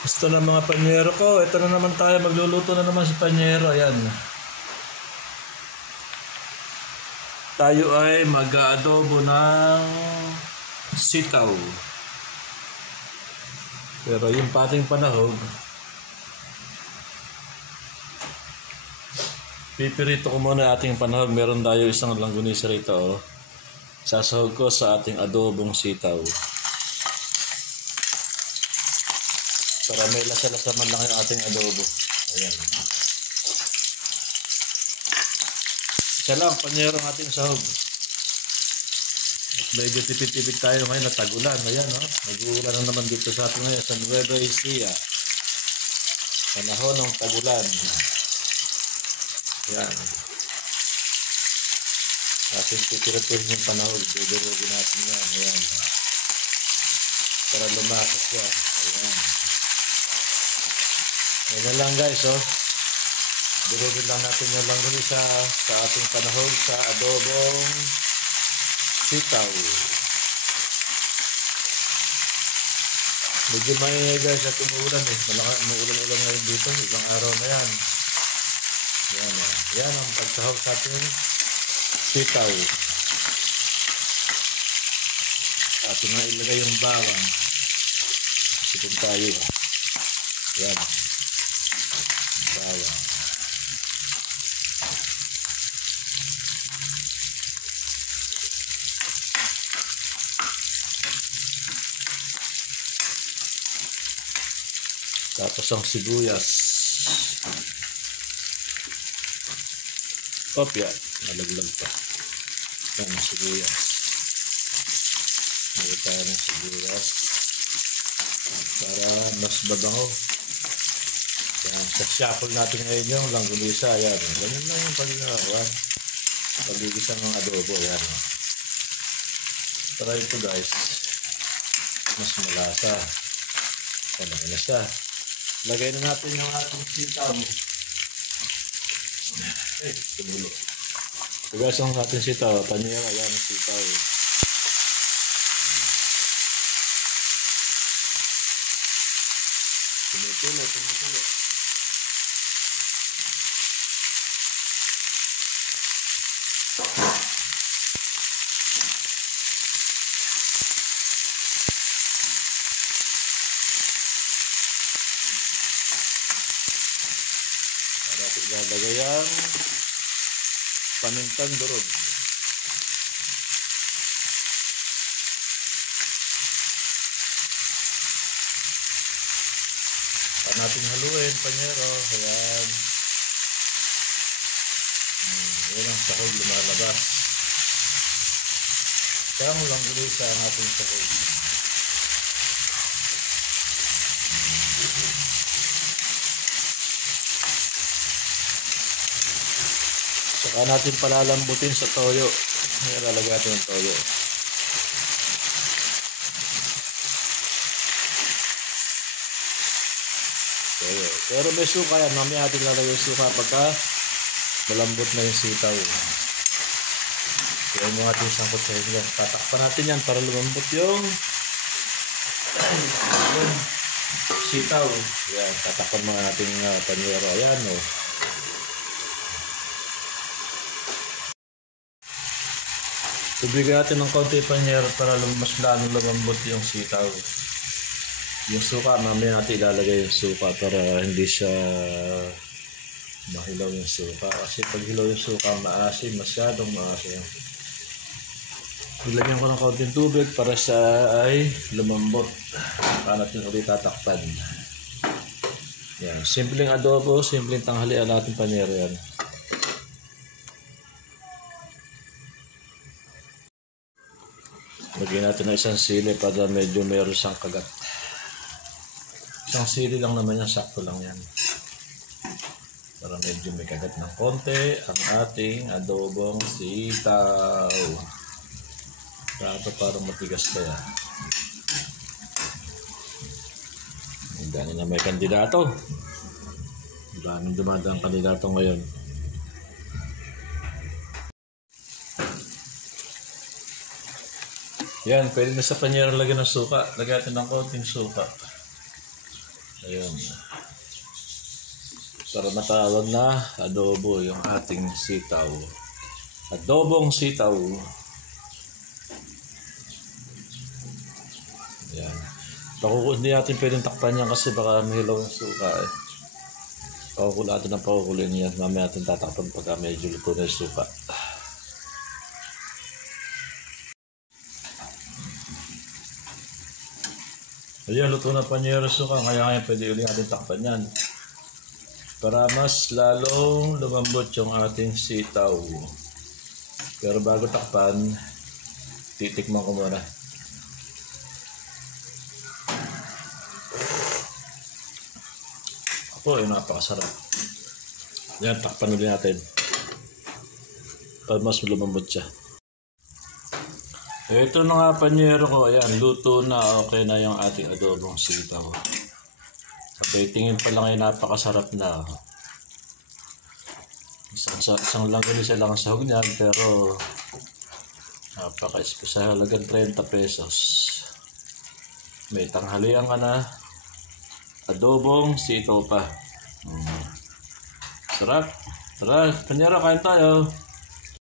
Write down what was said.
Gusto ng mga panyero ko. Ito na naman tayo. Magluluto na naman si panyero. Ayan. Tayo ay mag-aadobo ng sitaw. Pero yung pating panahog, pipirito ko muna ating panahog. Meron tayo isang langgunisa rito. Oh. Sasahog ko sa ating adobong sitaw. Para may lasa-lasa man lang yung ating adobo. Ayan. Isa lang, panyero ang ating sahog. At medyo tipid-tipid tayo ngayon at tag-ulan. Ayan, oh. Nag-uulan na naman dito sa ating ngayon sa Nueva Ecija. Panahon ng tag-ulan. Ayan. Ating titiratin yung panahog. Dudurugin natin yan. Ayan. Para lumakas yan. Ayan. Ayan lang guys, oh. Durugin lang natin yung langgunisa sa ating panahog sa adobong sitaw. Medyo maingay guys at umuulan eh. Umuulan-ulan ngayon dito. Ilang araw na yan. Yan, oh. Yan ang pagsahog sa ating sitaw. Atin na ilagay yung bawang. Sipin tayo. Yan. Bawang. Tapos ang sibuyas. Op, yan. Nalaglag pa. Yan ang sibuyas. Nalaglag tayo ng sibuyas. Para mas babango. Yan. Sa shuffle natin ngayon yung langgunisa. Yan. Ganyan lang yung pagkakawan. Pagigisa ng adobo. Yan. Try ito guys. Mas malasa. Ano na siya. Lagay na natin yung ating sitaw. Eh, tumulo. Lagay ang ating sitaw. Panyera, yan ang sitaw. Tumutulo. Dapat ilalagay ang pamintang durog. Para natin haluin, panyero. Ayan. Yan ang sahog lumalabas. Kaya mo lang gulisa ang ating sahog. Saka natin palalambutin sa toyo. Ilalagay natin yung toyo. Toyo. Pero may suka yan. Mamaya natin lalagay yung suka pagka malambot na yung sitaw. Kaya mo natin sangkot sa inyo. Tatakpan natin yan para lumambot yung sitaw. Yan. Tatakpan mo natin yung panyero. Ayan o. Tubigyan natin ng konti panyero para mas lalong lumambot yung sitaw. Yung suka, mamaya natin ilalagay yung suka para hindi siya mahilaw yung suka. Kasi pag hilaw yung suka, maasim, masyadong maasim. Ilagyan ko ng konting tubig para siya ay lumambot. Para natin ulit tatakpan. Yan. Simpleng adobo, simpleng tanghalian natin panyero yan. Lagyan natin na isang sili para medyo mayroon siyang kagat. Isang sili lang naman yan, sakto lang yan. Para medyo may kagat ng konti ang ating adobong sitaw. Ito parang matigas pa yan. Ang dami na may kandidato. Ang daming dumadang kandidato ngayon. Yan, pwede na sa panyero lagyan ng suka. Lagyan natin ng konting suka. Ayun. Para matawag na adobo yung ating sitaw. Adobong sitaw. Ayan. Hindi natin pwedeng takpan yan kasi baka mahilaw yung suka eh. Pakukulatan ng pakukulin yan. Mamaya natin tatakpan pagka medyo luto na yung suka. Ayan, luto na panyeros suka. Kaya pwede ulit natin takpan yan. Para mas lalong lumambot yung ating sitaw. Pero bago takpan, titikman ko muna. Ako ay napakasarap. Yan, takpan ulit natin. Para mas lumambot siya. Ito na nga panyero ko. Ayan, luto na. Okay na yung ating adobong sitaw. Okay, tingin pa lang ay napakasarap na. Isang lang isa lang ang sahog niyan, pero napaka-espesyal, halagang 30 pesos. May tanghalian ka na. Adobong sitaw pa. Sarap. Tara, panyero, kain tayo.